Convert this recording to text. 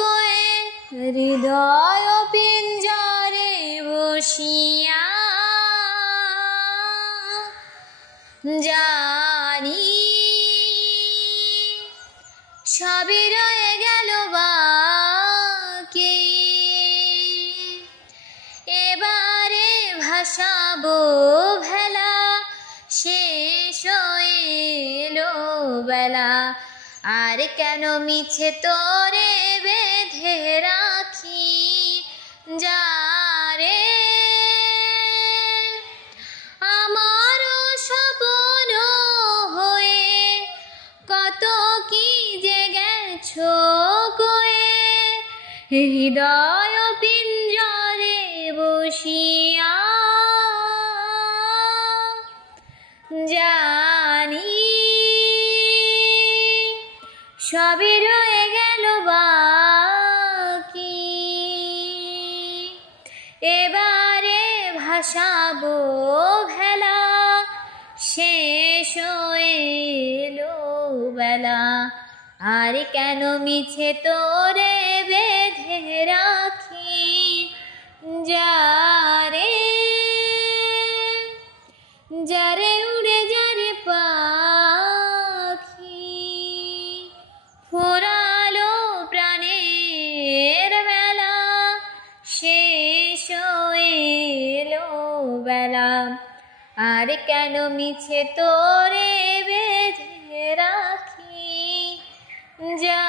কয়ে হৃদয় পিঞ্জরে বসিয়া জানি সবই রয়ে গেল বাকি, এবারে ভাসাবো ভেলা, শেষ হয়ে এলো বেলা। আর কেন মিছে তোরে বেঁধে রাখি যারে, আমারও স্বপ্ন হয়ে কত কি যে গেছো কয়ে হৃদয় পিঞ্জরে বসিয়া জানি সবই রয়ে গেল বাকি, এবারে ভাসাবো ভেলা, শেষ হয়ে এলো বেলা। আর কেন মিছে তোরে বেঁধে রাখি যারে, যারে উড়ে যারে পাখি ফোরালো প্রাণের বেলা, শেষ হয়ে এলো বেলা। আর কেন মিছে তোরে বেঁধে রাখি যা